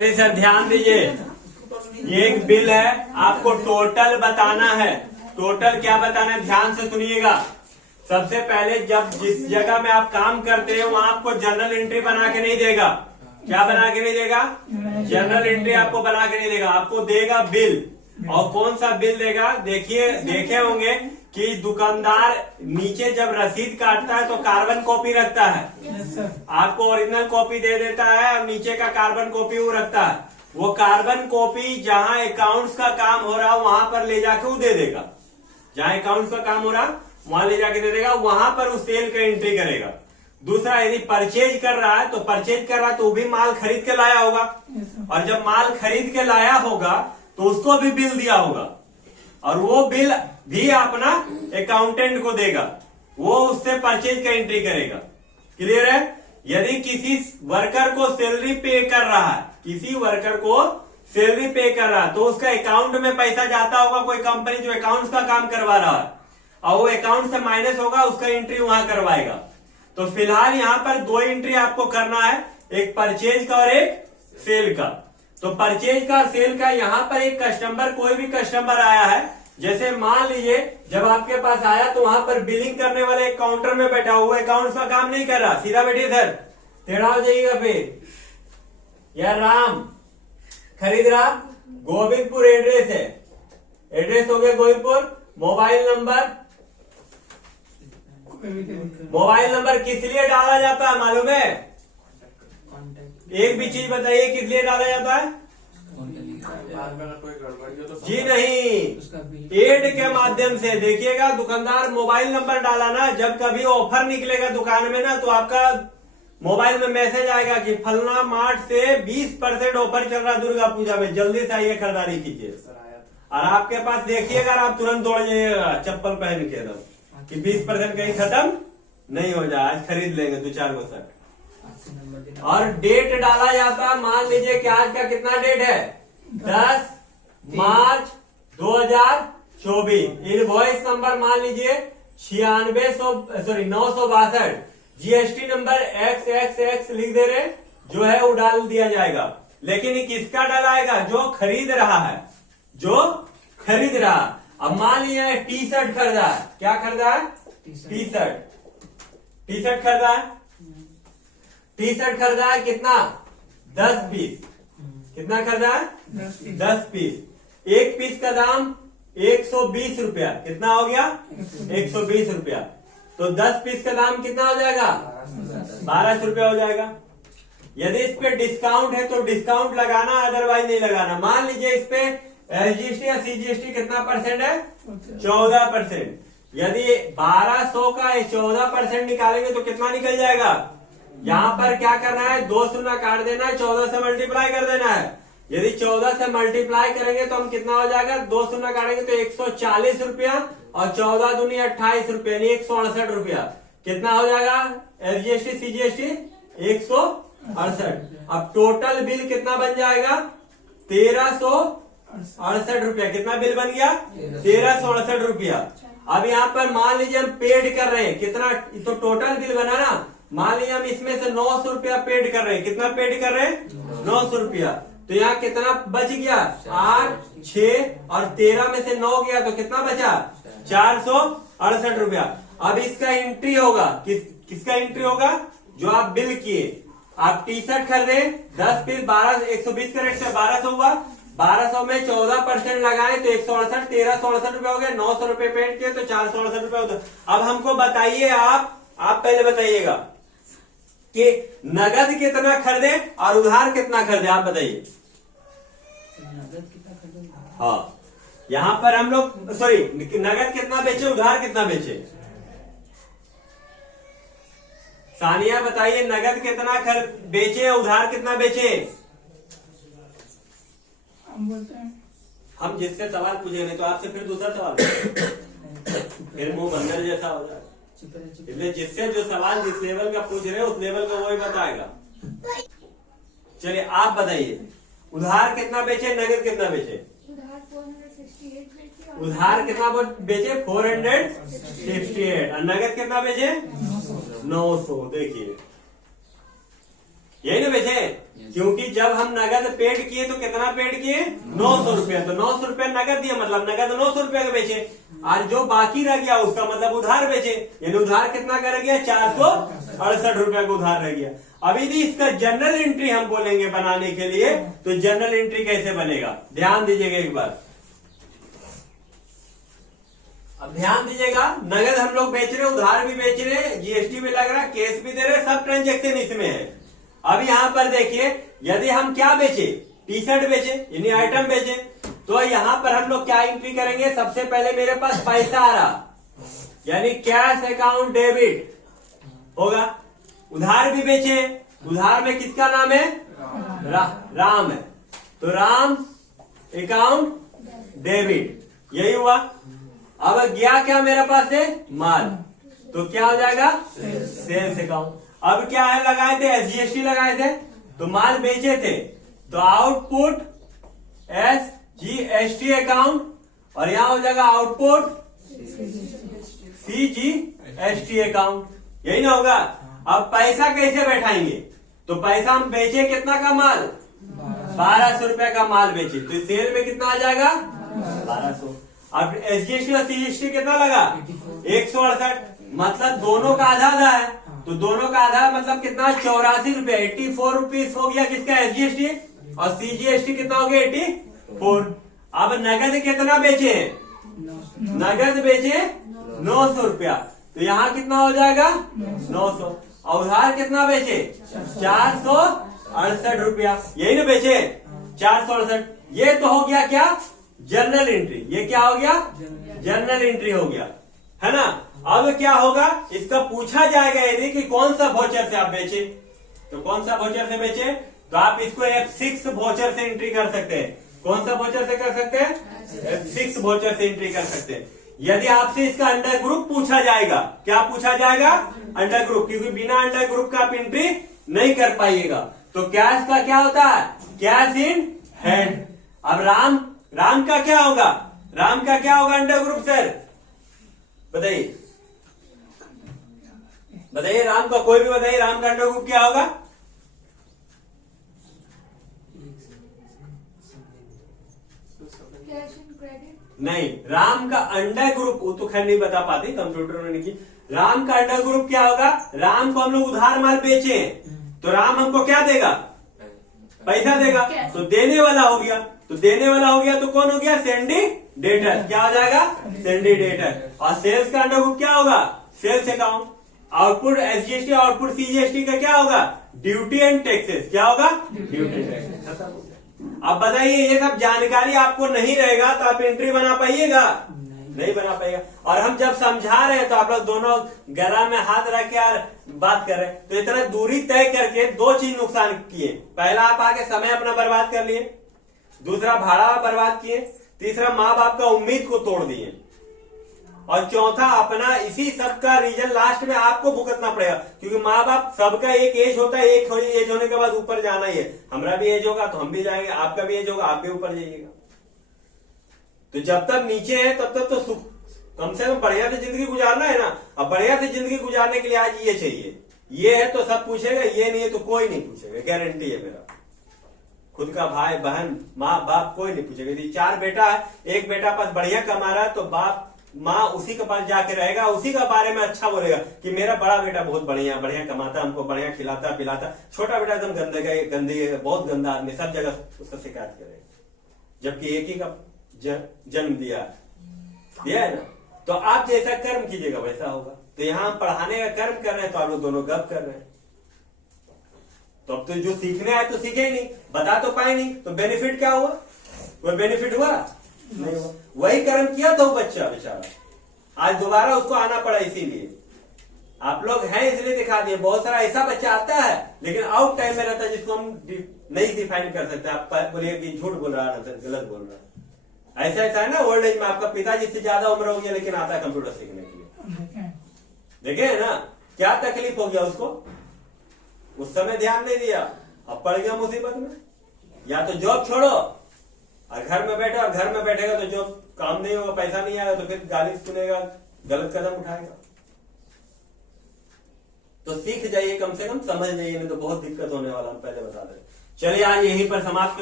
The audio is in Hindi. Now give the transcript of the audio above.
सर ध्यान दीजिए, ये एक बिल है, आपको टोटल बताना है। टोटल क्या बताना है, ध्यान से सुनिएगा। सबसे पहले जब जिस जगह में आप काम करते हैं वहां आपको जर्नल एंट्री बना के नहीं देगा। क्या बना के नहीं देगा? जर्नल एंट्री आपको बना के नहीं देगा, आपको देगा बिल। और कौन सा बिल देगा? देखिए, देखे होंगे कि दुकानदार नीचे जब रसीद काटता है तो कार्बन कॉपी रखता है। आपको ओरिजिनल कॉपी दे देता है और नीचे का कार्बन कॉपी वो रखता है। वो कार्बन कॉपी जहां अकाउंट्स का काम हो रहा वहां पर ले जाके वो दे देगा। जहां अकाउंट्स का काम हो रहा वहां ले जाके दे देगा, वहां पर उस सेल का एंट्री करेगा। दूसरा, यदि परचेज कर रहा है तो परचेज कर रहा है तो वो भी माल खरीद के लाया होगा, और जब माल खरीद के लाया होगा तो उसको भी बिल दिया होगा, और वो बिल भी अपना अकाउंटेंट को देगा, वो उससे परचेज का एंट्री करेगा। क्लियर है? यदि किसी वर्कर को सैलरी पे कर रहा है, किसी वर्कर को सैलरी पे कर रहा है तो उसका अकाउंट में पैसा जाता होगा, कोई कंपनी जो अकाउंट्स का काम करवा रहा है, और वो अकाउंट से माइनस होगा, उसका एंट्री वहां करवाएगा। तो फिलहाल यहाँ पर दो एंट्री आपको करना है, एक परचेज का और एक सेल का। तो परचेज का और सेल का, यहाँ पर एक कस्टमर, कोई भी कस्टमर आया है, जैसे मान लीजिए जब आपके पास आया तो वहां पर बिलिंग करने वाले एक काउंटर में बैठा हुआ, अकाउंट्स का काम नहीं कर रहा, सीधा बैठिए सर, टेढ़ा हो जाइएगा फिर। यार राम खरीद रहा, गोविंदपुर एड्रेस है, एड्रेस हो गया गोविंदपुर। मोबाइल नंबर किस लिए डाला जाता है मालूम है? एक भी चीज बताइए, किस लिए डाला जाता है? जी नहीं, एड के माध्यम से। देखिएगा, दुकानदार मोबाइल नंबर डाला ना, जब कभी ऑफर निकलेगा दुकान में ना, तो आपका मोबाइल में मैसेज आएगा कि फलना मार्ट से 20% ऑफर चल रहा है दुर्गा पूजा में, जल्दी से आइए खरीदारी कीजिए। और आपके पास देखिएगा, आप तुरंत दौड़ जाइएगा चप्पल पहन के एकदम कि 20% कहीं खत्म नहीं हो जाए, आज खरीद लेंगे 2-4 को सर। और डेट डाला जाता है, मान लीजिए कि आज का कितना डेट है? 10 मार्च 2024। इनवॉइस नंबर मान लीजिए 962, जीएसटी नंबर XXX लिख दे रहे, जो है वो डाल दिया जाएगा। लेकिन ये किसका डलाएगा? जो खरीद रहा है, जो खरीद रहा। अब मान लिया टी शर्ट खरीदा है, क्या खरीदा है? टी शर्ट खरीदा है, टी शर्ट खरीदा है, कितना? 10 पीस। कितना खरीदा है? 10 पीस। एक पीस का दाम 120 रुपया। कितना हो गया? 120 रुपया। तो 10 पीस का दाम कितना हो जाएगा? 1200 रुपया हो जाएगा। यदि इस पे डिस्काउंट है तो डिस्काउंट लगाना, अदरवाइज नहीं लगाना। मान लीजिए इस पे एसजीएसटी या सीजीएसटी कितना परसेंट है? 14%। यदि 1200 का 14% निकालेंगे तो कितना निकल जाएगा? यहाँ पर क्या करना है? 2 शून्य काट देना है, 14 से मल्टीप्लाई कर देना है। यदि 14 से मल्टीप्लाई करेंगे तो हम कितना हो जाएगा? 2 शून्य काटेंगे तो 140 रुपया, और 14 दूनी 28 रुपया, यानी 168 रुपया। कितना हो जाएगा? SGST CGST 168। अब टोटल बिल कितना बन जाएगा? 1368 रुपया। कितना बिल बन गया? 1368 रुपया। अब यहाँ पर मान लीजिए हम पेड कर रहे हैं, कितना? तो टोटल बिल बना ना, मान लीजिए हम इसमें से 900 रुपया पेड कर रहे हैं। कितना पेड कर रहे हैं? 900 रुपया। तो यहाँ कितना बच गया? 8, 6 और 13 में से 9 गया तो कितना बचा? 468 रुपया। अब इसका एंट्री होगा, किसका एंट्री होगा? जो आप बिल किए। आप टी शर्ट खरीदे 10 पीस, 120 का रेट से 1200 हुआ, 1200 में 14% लगाए तो 168, 1368 रुपया हो गया। 900 रुपये पेड किए तो 468 रुपया होता। अब हमको बताइए, आप पहले बताइएगा कि नगद कितना खरीदे और उधार कितना खरीदे, आप बताइए। हाँ, यहाँ पर हम लोग नगद कितना बेचे, उधार कितना बेचे? सानिया बताइए, नगद कितना बेचे, उधार कितना बेचे? हम जिससे सवाल पूछे नहीं तो आपसे फिर दूसरा सवाल फिर मुंह बंदर जैसा हो जाए। इसलिए जिससे जो सवाल जिस लेवल का पूछ रहे हो उस लेवल का वही बताएगा। चलिए आप बताइए, उधार कितना बेचे, नगद कितना बेचे? उधार कितना बेचे? 468। और नगद कितना बेचे? 900। देखिए यही ना बेचे। क्योंकि जब हम नगद पेड किए तो कितना पेड किए, 900 रुपया, तो 900 रुपया नगद दिया, मतलब नगद 900 रुपया का बेचे। और जो बाकी रह गया उसका मतलब उधार बेचे, यानी उधार कितना कर गया, 468 रुपया का उधार रह गया। अभी भी इसका जर्नल एंट्री हम बोलेंगे बनाने के लिए, तो जर्नल एंट्री कैसे बनेगा ध्यान दीजिएगा एक बार। अब ध्यान दीजिएगा, नगद हम लोग बेच रहे, उधार भी बेच रहे, जीएसटी भी लग रहा, कैश भी दे रहे, सब ट्रांजेक्शन इसमें है। अब यहाँ पर देखिए, यदि हम क्या बेचे, टी शर्ट बेचे यानी आइटम बेचे, तो यहाँ पर हम लोग क्या एंट्री करेंगे, सबसे पहले मेरे पास पैसा आ रहा, यानी कैश अकाउंट डेबिट होगा। उधार भी बेचे, उधार में किसका नाम है, राम है, तो राम अकाउंट डेबिट, यही हुआ। अब गया क्या मेरे पास है, माल, तो क्या हो जाएगा, सेल्स अकाउंट। अब क्या है, लगाए थे एसजीएसटी लगाए थे, तो माल बेचे थे, तो आउटपुट एसजीएसटी अकाउंट, और यहां हो जाएगा आउटपुट सीजीएसटी अकाउंट, यही ना होगा। अब पैसा कैसे बैठाएंगे, तो पैसा हम बेचे कितना का माल, 1200 रुपया का माल बेचे, तो सेल में कितना आ जाएगा, 1200। अब एसजीएसटी और सीजीएसटी कितना लगा, 168, मतलब दोनों का आधा आधा है, तो दोनों का आधा मतलब कितना, 84 रुपया, 84 रुपीज हो गया किसका, एसजीएसटी, और सीजीएसटी कितना हो गया, 84। अब नगद कितना बेचे, नगद बेचे 900 रुपया, तो यहाँ कितना हो जाएगा, 900, और उधार कितना बेचे, 468 रुपया, यही ना बेचे, 468। ये तो हो गया क्या, जर्नल एंट्री, ये क्या हो गया, जर्नल एंट्री हो गया, है ना। अब क्या होगा, इसका पूछा जाएगा यदि कि कौन सा वोचर से आप बेचे, तो कौन सा वोचर से बेचे, तो आप इसको F6 वोचर से एंट्री कर सकते हैं। कौन सा वोचर से कर सकते हैं, F6 वोचर से एंट्री कर सकते हैं। यदि आपसे इसका अंडर ग्रुप पूछा जाएगा, क्या पूछा जाएगा, अंडर ग्रुप, क्योंकि बिना अंडर ग्रुप का आप एंट्री नहीं कर पाइएगा। तो कैश का क्या होता है, कैश इन हैंड। अब राम का क्या होगा, राम का क्या होगा अंडर ग्रुप सर, बताइए बताइए, राम का कोई भी बताइए, राम का अंडर ग्रुप क्या होगा, नहीं, राम का अंडर ग्रुप वो तो खैर नहीं बता पाती, कंप्यूटर में नहीं। राम का अंडर ग्रुप क्या होगा, राम को हम लोग उधार माल बेचे, तो राम हमको क्या देगा, पैसा देगा, तो देने वाला हो गया, तो देने वाला हो गया तो कौन हो गया, सेंडी डेटर, क्या हो जाएगा, सेंडी डेटर। और सेल्स का अंडर ग्रुप क्या होगा, sales account. Output SGST, output CGST का क्या होगा, ड्यूटी एंड टैक्सेस, क्या होगा, ड्यूटी टैक्सेस। अब बताइए, ये सब जानकारी आपको नहीं रहेगा तो आप एंट्री बना पाइएगा, नहीं बना पाएगा। और हम जब समझा रहे हैं तो आप लोग दोनों गला में हाथ रख के यार बात कर रहे हैं, तो इतना दूरी तय करके दो चीज नुकसान किए। पहला, आप आके समय अपना बर्बाद कर लिए, दूसरा भाड़ा बर्बाद किए, तीसरा माँ बाप का उम्मीद को तोड़ दिए, और चौथा अपना इसी सब का रीजन लास्ट में आपको भुगतना पड़ेगा। क्योंकि माँ बाप सबका एक एज होता है, एक एज होने के बाद ऊपर जाना ही है। हमारा भी एज होगा तो हम भी जाएंगे, आपका भी एज होगा आप भी ऊपर जाइएगा। तो जब तक नीचे है तब तक तो सुख, कम से कम बढ़िया से जिंदगी गुजारना है ना। अब बढ़िया से जिंदगी गुजारने के लिए आज ये चाहिए, ये है तो सब पूछेगा, ये नहीं है तो कोई नहीं पूछेगा, गारंटी है मेरा। खुद का भाई बहन माँ बाप कोई नहीं पूछेगा। यदि 4 बेटा है, एक बेटा पास बढ़िया कमा रहा है तो बाप माँ उसी के पास जाके रहेगा, उसी का बारे में अच्छा बोलेगा कि मेरा बड़ा बेटा बहुत बढ़िया कमाता, हमको बढ़िया खिलाता पिलाता। छोटा बेटा एकदम गंदगी बहुत गंदा आदमी, सब जगह उसका शिकायत करेगा, जबकि एक ही का जन्म दिया है ना। तो आप जैसा कर्म कीजिएगा वैसा होगा। तो यहाँ हम पढ़ाने का कर्म कर रहे हैं तो आप लोग दोनों गप कर रहे हैं। तो अब तो जो सीखने आए तो सीखे ही नहीं, बता तो पाए नहीं, तो बेनिफिट क्या हुआ, कोई बेनिफिट हुआ नहीं हुआ। वही कर्म किया तो बच्चा बेचारा आज दोबारा उसको आना पड़ा। इसीलिए आप लोग हैं इसलिए दिखा दिए। बहुत सारा ऐसा बच्चा आता है लेकिन आउट टाइम में रहता है जिसको हम नहीं डिफाइन कर सकते। आप बोलिए कि झूठ बोल रहा है, गलत बोल रहा है। ऐसा ऐसा है ना, ओल्ड एज में आपका पिताजी से ज्यादा उम्र हो गया लेकिन आता है कंप्यूटर सीखने के लिए। देखे है ना क्या तकलीफ हो गया उसको, उस समय ध्यान नहीं दिया, अब पड़ गया मुसीबत में। या तो जॉब छोड़ो और घर में बैठो, और घर में बैठेगा तो जॉब काम नहीं होगा, पैसा नहीं आएगा तो फिर गाली सुनेगा, गलत कदम उठाएगा। तो सीख जाइए, कम से कम समझ जाइए, नहीं तो बहुत दिक्कत होने वाला, हम पहले बता रहे। चलिए आज यहीं पर समाप्त